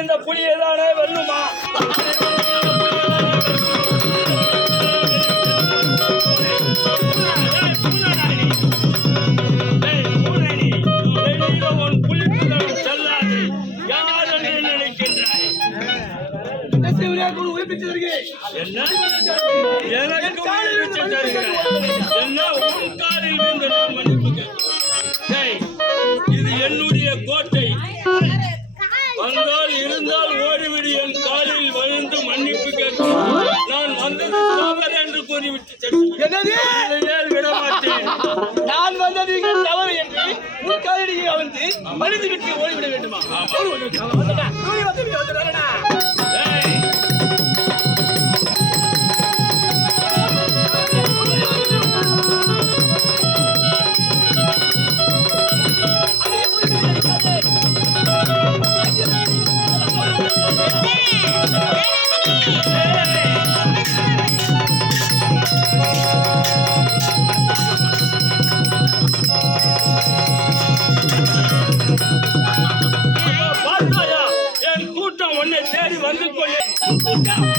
இந்த புலியதானே வெல்லுமா? என்ன உன் காலில் விழுந்து நான் மன்னிப்பு கேட்கிறேன். இது என்னுடைய கோட்டை. வந்தால் இருந்தால் ஓடிவிடு, என் காலில் விழுந்து மன்னிப்பு கேட்கிறேன். நான் வந்தது தவறு என்று கூறிவிட்டு விடமாட்டேன். நான் வந்தது தவறு என்று உன் காலிலேயே வந்து மனித விட்டு ஓடிவிட வேண்டுமா? என் கூட்டம் உன்னை தேடி வந்து கொள்ளே.